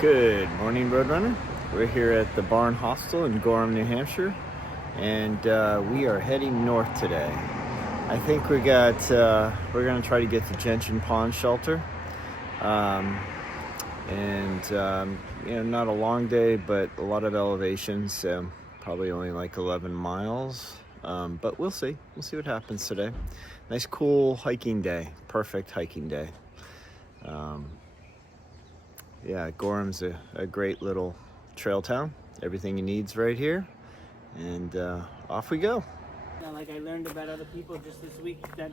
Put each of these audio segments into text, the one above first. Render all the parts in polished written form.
Good morning, Roadrunner. We're here at the Barn Hostel in Gorham, New Hampshire, and we are heading north today. I think we're going to try to get to Gentian Pond Shelter, not a long day, but a lot of elevation, so probably only like 11 miles, but we'll see. We'll see what happens today. Nice, cool hiking day. Perfect hiking day. Gorham's a great little trail town. Everything you need's right here, and off we go. Like I learned about other people just this week that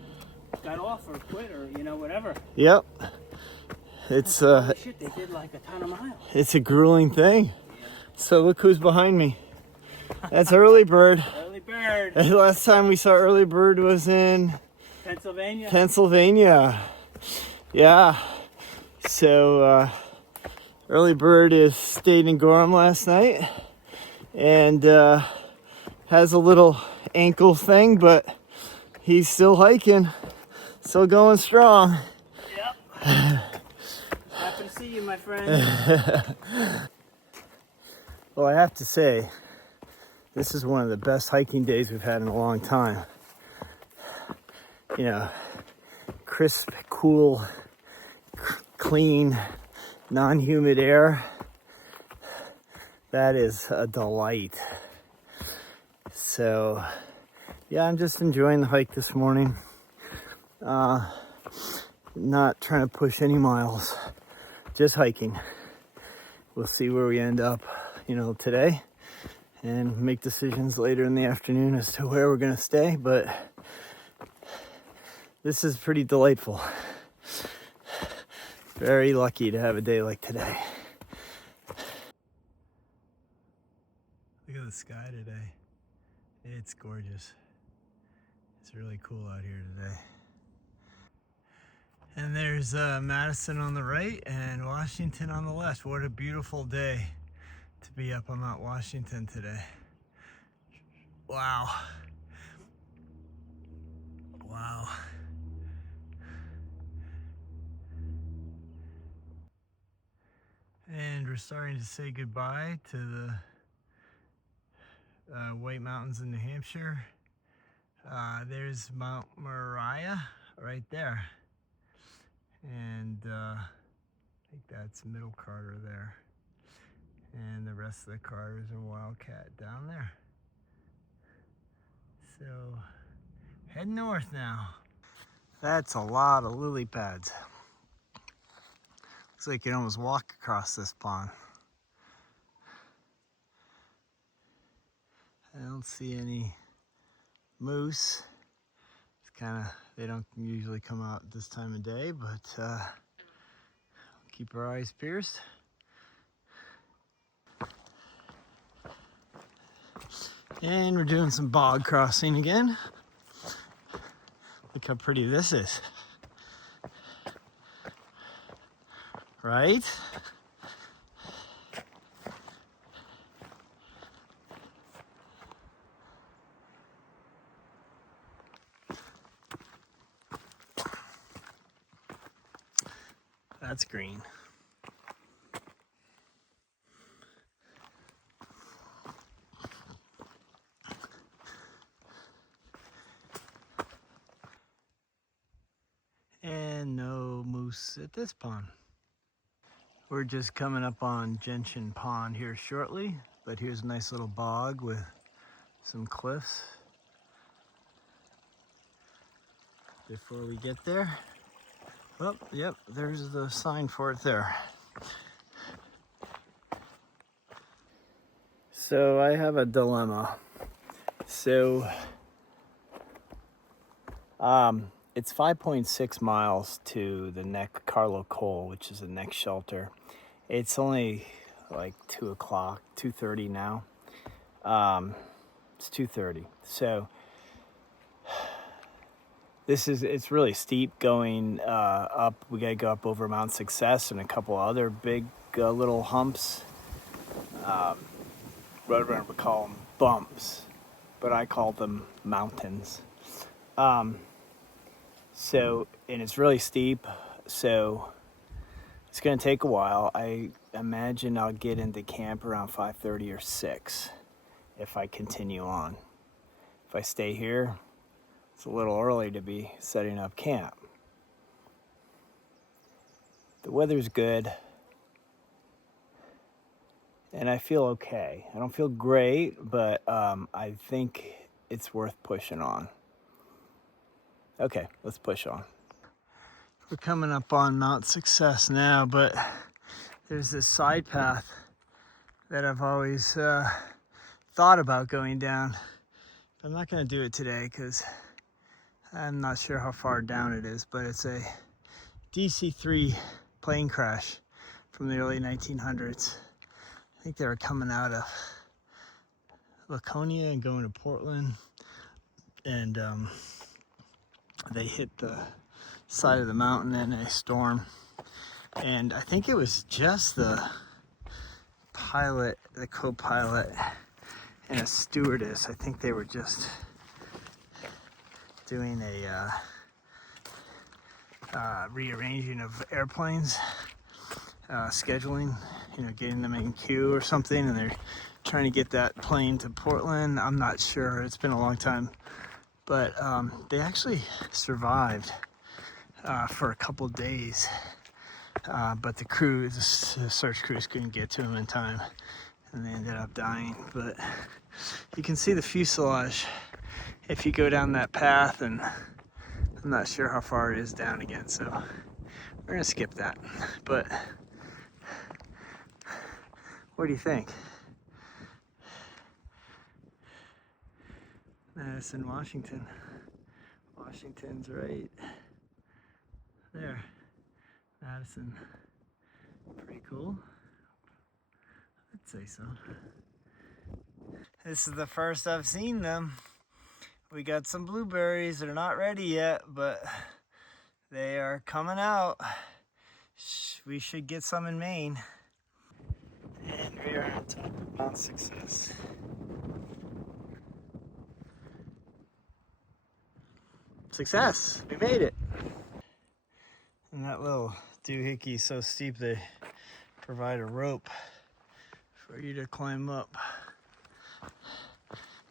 got off or quit or whatever. Yep. It's shit, they did like a ton of miles. It's a grueling thing. Yeah. So look who's behind me. That's Early Bird. Early Bird. The last time we saw Early Bird was in Pennsylvania. Yeah. So Early Bird stayed in Gorham last night and has a little ankle thing, but he's still hiking, still going strong. Yep. Happy to see you, my friend. Well, I have to say, this is one of the best hiking days we've had in a long time. Crisp, cool, clean, non-humid air. That is a delight. So yeah, I'm just enjoying the hike this morning. Not trying to push any miles, just hiking. We'll see where we end up, today, and make decisions later in the afternoon as to where we're gonna stay, but this is pretty delightful. Very lucky to have a day like today. Look at the sky today. It's gorgeous. It's really cool out here today. And there's Madison on the right and Washington on the left. What a beautiful day to be up on Mount Washington today. Wow. Wow. And we're starting to say goodbye to the White Mountains in New Hampshire. There's Mount Moriah right there. And I think that's Middle Carter there. And the rest of the Carters are Wildcat down there. So, head north now. That's a lot of lily pads. Looks like you can almost walk across this pond. I don't see any moose. It's they don't usually come out this time of day, but keep our eyes pierced. And we're doing some bog crossing again. Look how pretty this is. Right? That's green. And no moose at this pond. We're just coming up on Gentian Pond here shortly, but here's a nice little bog with some cliffs before we get there. Oh, yep, there's the sign for it there. So I have a dilemma. So it's 5.6 miles to the Carlo Cole, which is the next shelter. It's only like 2 o'clock, 2:30 now. It's 2:30. So it's really steep going up. We gotta go up over Mount Success and a couple other big little humps. Roadrunner would call them bumps, but I call them mountains. And it's really steep, so it's gonna take a while. I imagine I'll get into camp around 5:30 or 6 if I continue on. If I stay here, it's a little early to be setting up camp. The weather's good, and I feel okay. I don't feel great, but I think it's worth pushing on. Okay, let's push on. We're coming up on Mount Success now, but there's this side path that I've always thought about going down. I'm not going to do it today because I'm not sure how far down it is, but it's a DC-3 plane crash from the early 1900s. I think they were coming out of Laconia and going to Portland, and they hit the side of the mountain in a storm. And I think it was just the pilot, the co-pilot, and a stewardess. I think they were just doing a rearranging of airplanes, scheduling, getting them in queue or something, and they're trying to get that plane to Portland. I'm not sure, it's been a long time, but they actually survived for a couple days, but the crew, the search crews couldn't get to them in time, and they ended up dying. But you can see the fuselage if you go down that path, and I'm not sure how far it is down again, so we're gonna skip that. But what do you think? Madison, Washington. Washington's right there. Madison. Pretty cool. I'd say so. This is the first I've seen them. We got some blueberries. They're not ready yet, but they are coming out. We should get some in Maine. And we are on top of Mount Success. Success! We made it! And that little doohickey is so steep they provide a rope for you to climb up.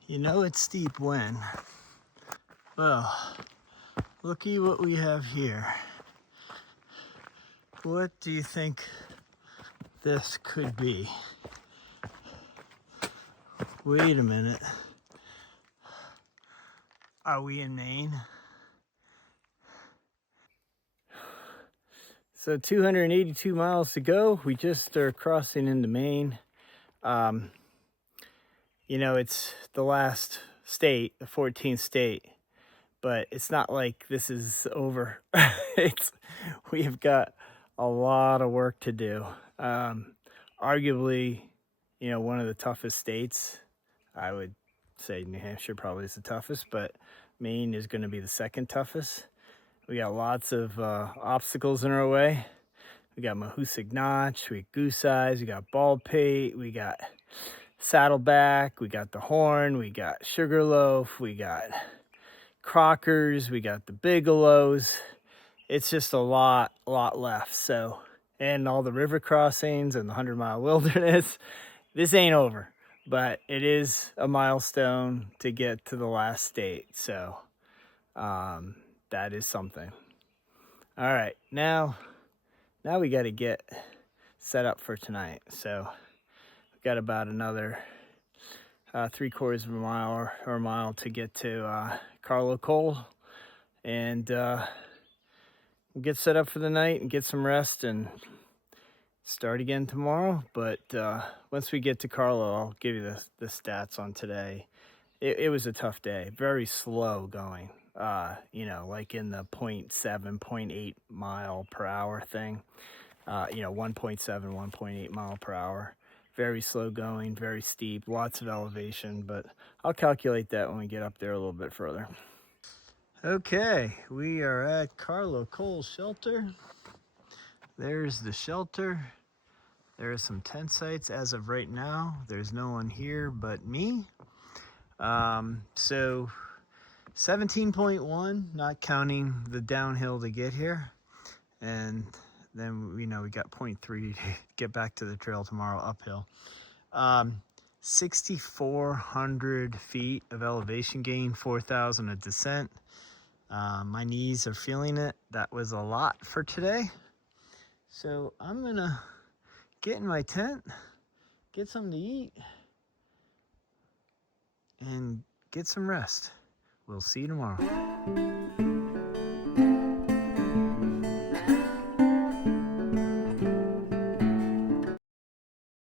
You know it's steep when. Well, looky what we have here. What do you think this could be? Wait a minute. Are we in Maine? So 282 miles to go. We just are crossing into Maine. It's the last state, the 14th state, but it's not like this is over. We have got a lot of work to do. Arguably, one of the toughest states. I would say New Hampshire probably is the toughest, but Maine is going to be the second toughest. We got lots of obstacles in our way. We got Mahoosic Notch, we got Goose Eyes, we got Baldpate, we got Saddleback, we got the Horn, we got Sugarloaf, we got Crockers, we got the Bigelows. It's just a lot left. So, and all the river crossings and the 100-mile wilderness. This ain't over, but it is a milestone to get to the last state. So, that is something. All right, now we got to get set up for tonight. So we've got about another 3/4 of a mile or a mile to get to Carlo Coal, and we'll get set up for the night and get some rest and start again tomorrow. But once we get to Carlo, I'll give you the stats on today. It was a tough day, very slow going. Like in the 0.7, 0.8 mile per hour thing, 1.7, 1.8 mile per hour. Very slow going, very steep, lots of elevation, but I'll calculate that when we get up there a little bit further. Okay, we are at Carlo Coal Shelter. There's the shelter. There are some tent sites as of right now. There's no one here but me. So 17.1, not counting the downhill to get here. And Then, you know, we got 0.3 to get back to the trail tomorrow uphill. 6,400 feet of elevation gain, 4,000 of descent. My knees are feeling it. That was a lot for today. So I'm gonna get in my tent, get something to eat, and get some rest. We'll see you tomorrow.